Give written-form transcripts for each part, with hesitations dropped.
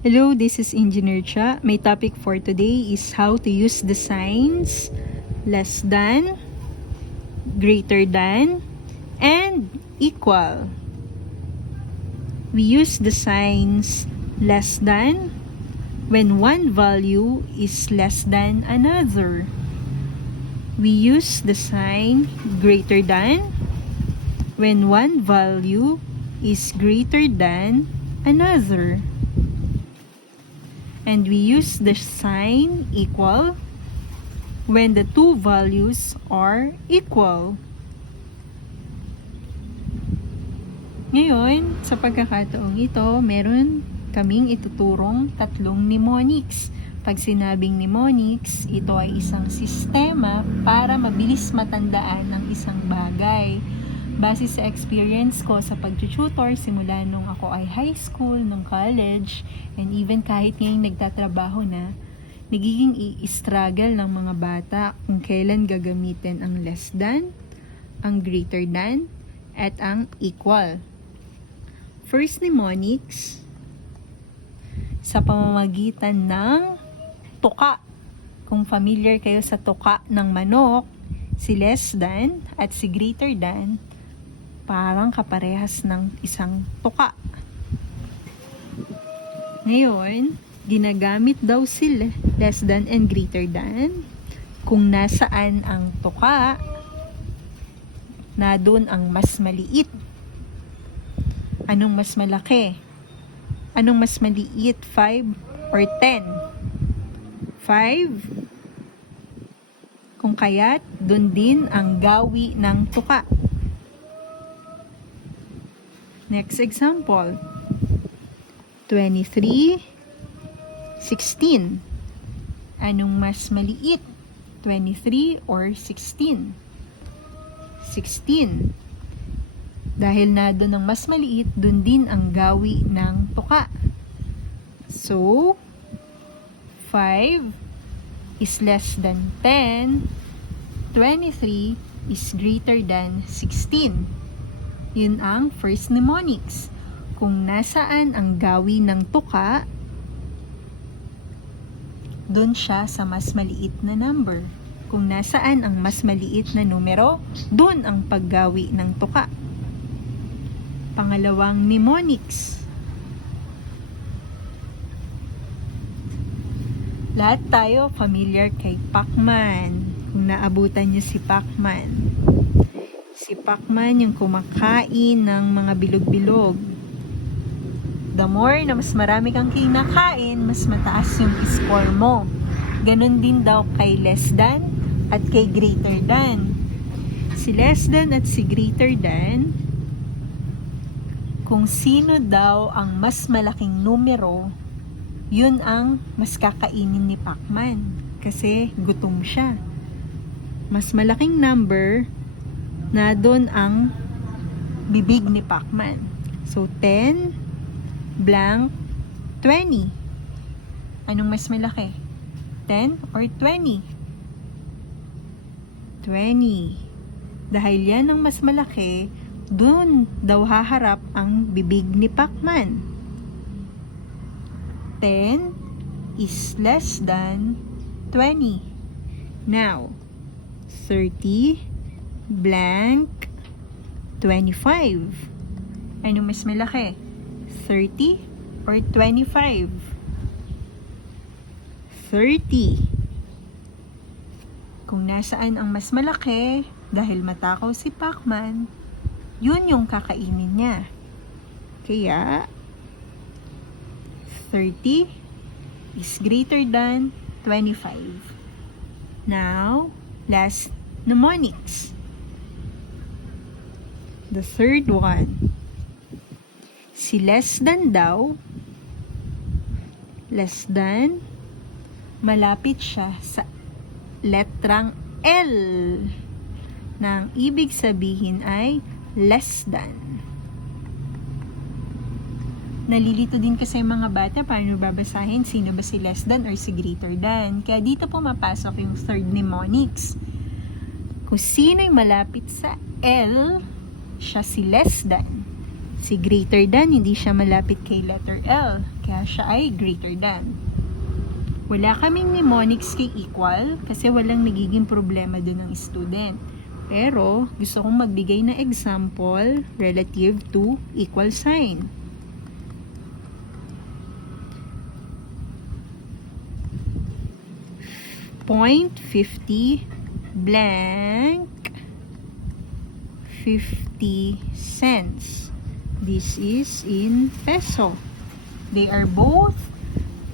Hello, this is Engineer Cha. My topic for today is how to use the signs less than, greater than, and equal. We use the signs less than when one value is less than another. We use the sign greater than when one value is greater than another. And we use the sign equal when the two values are equal. Ngayon, sa pagkakataong ito, meron kaming ituturong tatlong mnemonics. Pag sinabing mnemonics, ito ay isang sistema para mabilis matandaan ang isang bagay. Base sa experience ko sa pag-tutor simula nung ako ay high school, nung college, and even kahit ngayon nagtatrabaho na, nagiging i-struggle ng mga bata kung kailan gagamitin ang less than, ang greater than, at ang equal. First mnemonics, sa pamamagitan ng tuka. Kung familiar kayo sa tuka ng manok, si less than at si greater than, parang kaparehas ng isang tuka. Ngayon, ginagamit daw sila less than and greater than kung nasaan ang tuka, na doon ang mas maliit. Anong mas malaki? Anong mas maliit? 5 or 10? 5. Kung kaya't, doon din ang gawi ng tuka. Next example, 23, 16. Anong mas maliit? 23 or 16? 16. Dahil na doon ang mas maliit, doon din ang gawi ng tuka. So, 5 is less than 10, 23 is greater than 16. Yun ang first mnemonics. Kung nasaan ang gawi ng tuka, doon siya sa mas maliit na number. Kung nasaan ang mas maliit na numero, doon ang paggawi ng tuka. Pangalawang mnemonics. Lahat tayo familiar kay Pac-Man. Kung naabutan niyo si Pac-Man. Si Pac-Man yung kumakain ng mga bilog-bilog. The more na mas marami kang kinakain, mas mataas yung score mo. Ganon din daw kay less than at kay greater than. Si less than at si greater than, kung sino daw ang mas malaking numero, yun ang mas kakainin ni Pac-Man. Kasi gutom siya. Mas malaking number, na doon ang bibig ni Pac-Man. So, 10, blank, 20. Anong mas malaki? 10 or 20? 20. Dahil yan ang mas malaki, doon daw haharap ang bibig ni Pac-Man. 10 is less than 20. Now, 30 blank 25. Ano mas malaki? 30 or 25? 30. Kung nasaan ang mas malaki, dahil matakaw si Pac-Man, yun yung kakainin niya. Kaya, 30 is greater than 25. Now, last mnemonics. The third one, si less than daw, less than, malapit siya sa letrang L, na ang ibig sabihin ay less than. Nalilito din kasi mga bata paano babasahin sino ba si less than or si greater than. Kaya dito pumapasok yung third mnemonics. Kung sino'y malapit sa L, siya si less than. Si greater than, hindi siya malapit kay letter L. Kaya siya ay greater than. Wala kaming mnemonics kay equal kasi walang nagiging problema dun ng student. Pero gusto kong magbigay na example relative to equal sign. .50 blank 50 cents. This is in peso. They are both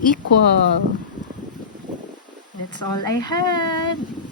equal. That's all I had.